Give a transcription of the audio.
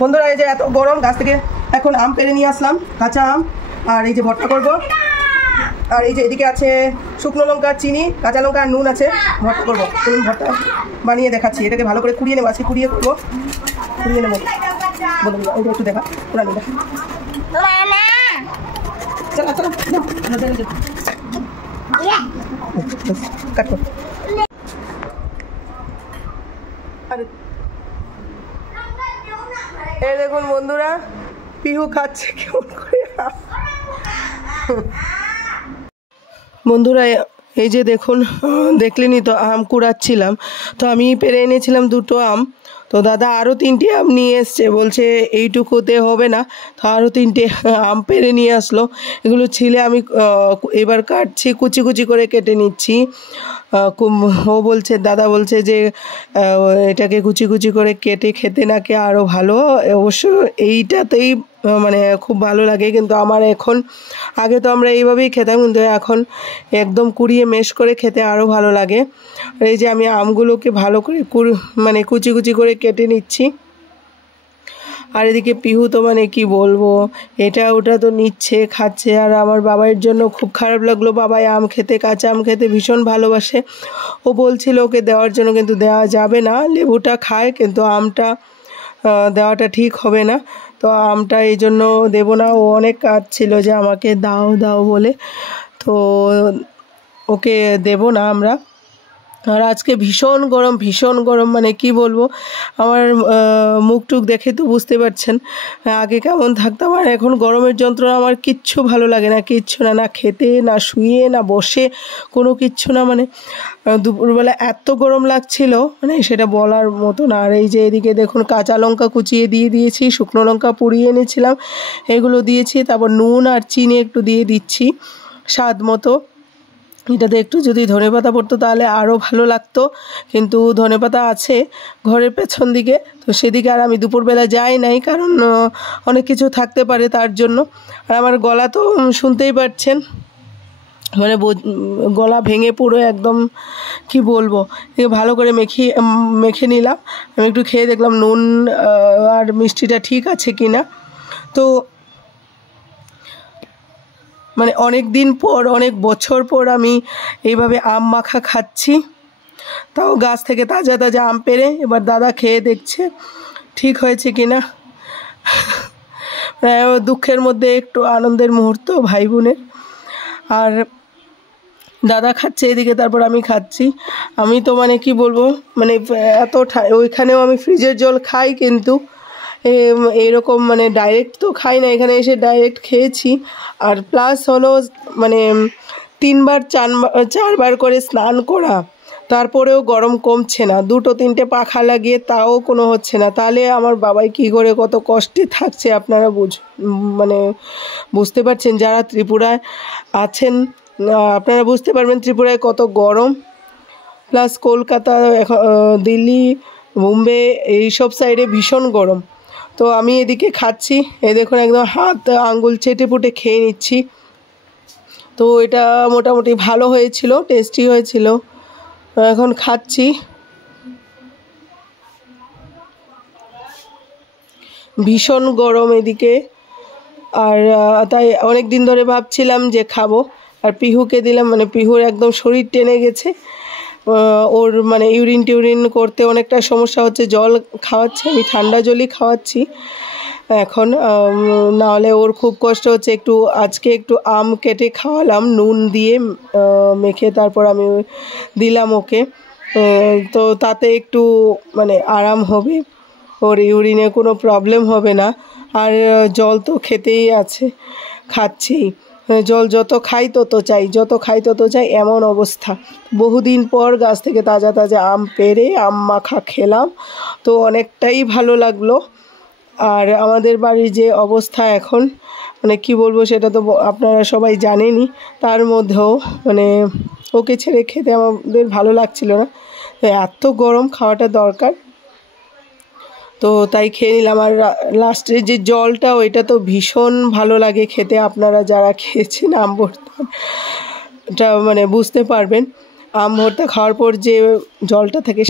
বন্ধুরা এই যে এত গরম, গাছ থেকে এখন আম পেড়ে নিয়ে আসলাম, কাঁচা আম। আর এই যে ভর্তা করব। আর এই যে এদিকে আছে শুকনো লঙ্কা, চিনি, কাঁচা লঙ্কা আর নুন আছে, ভর্তা করবো। ভর্তা বানিয়ে দেখাচ্ছি। এটাকে ভালো করে কুড়িয়ে নেবো, আজকে কুড়িয়ে করবো, কুড়িয়ে নেবো। বলুন একটু দেখা পুরা নেবে। চলো চলো কাটো। এই দেখুন বন্ধুরা, পিহু খাচ্ছে কেমন করে। বন্ধুরা এই যে দেখুন, দেখলেনি তো আম কুড়াচ্ছিলাম, তো আমি পেরে এনেছিলাম 2টো আম। তো দাদা আরও 3টে আম নিয়ে এসছে, বলছে এইটুকুতে হবে না, তো আরও 3টে আম পেরে নিয়ে আসলো। এগুলো ছিলে আমি এবার কাটছি, কুচি কুচি করে কেটে নিচ্ছি। ও বলছে, দাদা বলছে যে এটাকে কুচি কুচি করে কেটে খেতে নাকি আরও ভালো। অবশ্য এইটাতেই মানে খুব ভালো লাগে, কিন্তু আমার এখন, আগে তো আমরা এইভাবেই খেতাম, কিন্তু এখন একদম কুড়িয়ে মেশ করে খেতে আরও ভালো লাগে। এই যে আমি আমগুলোকে ভালো করে মানে কুচি কুচি করে কেটে নিচ্ছি। আর এদিকে পিহু তো মানে কি বলবো, এটা ওটা তো নিচ্ছে, খাচ্ছে। আর আমার বাবার জন্য খুব খারাপ লাগলো, বাবাই আম খেতে, কাঁচা আম খেতে ভীষণ ভালোবাসে। ও বলছিল ওকে দেওয়ার জন্য, কিন্তু দেওয়া যাবে না। লেবুটা খায় কিন্তু আমটা দেওয়াটা ঠিক হবে না, তো আমটা এই জন্য দেবো না। ও অনেক কাজ ছিল যে আমাকে দাও দাও বলে, তো ওকে দেবো না আমরা। আর আজকে ভীষণ গরম, মানে কি বলবো, আমার মুখ টুক দেখে তো বুঝতে পারছেন আগে কেমন থাকতাম, আর এখন গরমের যন্ত্রণা আমার কিচ্ছু ভালো লাগে না, কিচ্ছু না, না খেতে, না শুয়ে, না বসে, কোনো কিচ্ছু না। মানে দুপুরবেলা এত গরম লাগছিল, মানে সেটা বলার মতো না। আর এই যে এদিকে দেখুন কাঁচা লঙ্কা কুচিয়ে দিয়ে দিয়েছি, শুকনো লঙ্কা পুড়িয়ে এনেছিলাম, এগুলো দিয়েছি। তারপর নুন আর চিনি একটু দিয়ে দিচ্ছি স্বাদ মতো। এটাতে একটু যদি ধনেপাতা পড়তো তাহলে আরও ভালো লাগতো, কিন্তু ধনেপাতা আছে ঘরের পেছন দিকে, তো সেদিকে আর আমি দুপুরবেলা যাই নাই, কারণ অনেক কিছু থাকতে পারে তার জন্য। আর আমার গলা তো শুনতেই পাচ্ছেন, মানে গলা ভেঙে পুরো একদম কি বলবো। ভালো করে মেখে নিলাম। আমি একটু খেয়ে দেখলাম নুন আর মিষ্টিটা ঠিক আছে কি না। তো মানে অনেক দিন পর, অনেক বছর পর আমি এইভাবে আম মাখা খাচ্ছি, তাও গাছ থেকে তাজা তাজা আম পেড়ে। এবার দাদা খেয়ে দেখছে ঠিক হয়েছে কি না। দুঃখের মধ্যে একটু আনন্দের মুহূর্ত ভাই বোনের। আর দাদা খাচ্ছে এদিকে, তারপর আমি খাচ্ছি। আমি তো মানে কি বলবো, মানে এত ওইখানেও আমি ফ্রিজের জল খাই, কিন্তু এরকম মানে ডাইরেক্ট তো খাই না, এখানে এসে ডাইরেক্ট খেয়েছি। আর প্লাস হলো মানে 3-4বার করে স্নান করা, তারপরেও গরম কমছে না, 2-3টে পাখা লাগিয়ে তাও কোনো হচ্ছে না। তাহলে আমার বাবাই কী করে কত কষ্টে থাকছে আপনারা মানে বুঝতে পারছেন। যারা ত্রিপুরায় আছেন আপনারা বুঝতে পারবেন ত্রিপুরায় কত গরম। প্লাস কলকাতা, দিল্লি, মুম্বাই এইসব সাইডে ভীষণ গরম। তো আমি এদিকে খাচ্ছি, এই দেখুন একদম হাত আঙ্গুল চেটে পুটে খেয়ে নিচ্ছি। তো এটা মোটামুটি ভালো হয়েছিল, টেস্টি হয়েছিল। এখন খাচ্ছি। ভীষণ গরম এদিকে, আর তাই অনেক দিন ধরে ভাবছিলাম যে খাবো। আর পিহুকে দিলাম, মানে পিহুর একদম শরীর টেনে গেছে, ওর মানে ইউরিন করতে অনেকটা সমস্যা হচ্ছে। জল খাওয়াচ্ছি আমি, ঠান্ডা জলই খাওয়াচ্ছি এখন, নাহলে ওর খুব কষ্ট হচ্ছে। আজকে একটু আম কেটে খাওয়ালাম নুন দিয়ে মেখে, তারপর আমি দিলাম ওকে, তো তাতে একটু মানে আরাম হবে, ওর ইউরিনে কোনো প্রবলেম হবে না। আর জল তো খেতেই আছে, খাচ্ছি। জল যত খাই তত চাই, এমন অবস্থা। বহুদিন পর গাছ থেকে তাজা তাজা আম পেড়ে আম মাখা খেলাম, তো অনেকটাই ভালো লাগলো। আর আমাদের বাড়ির যে অবস্থা এখন, মানে কি বলবো সেটা তো আপনারা সবাই জানেনই। তার মধ্যেও মানে ওকে ছেড়ে খেতে আমাদের ভালো লাগছিল না, এত গরম, খাওয়াটা দরকার, তো তাই খেয়ে নিলাম। আর লাস্টে যে জলটা, ওইটা তো ভীষণ ভালো লাগে খেতে। আপনারা যারা খেয়েছেন আম ভর্তাটা মানে বুঝতে পারবেন। আম ভর্তা খাওয়ার পর যে জলটা থাকে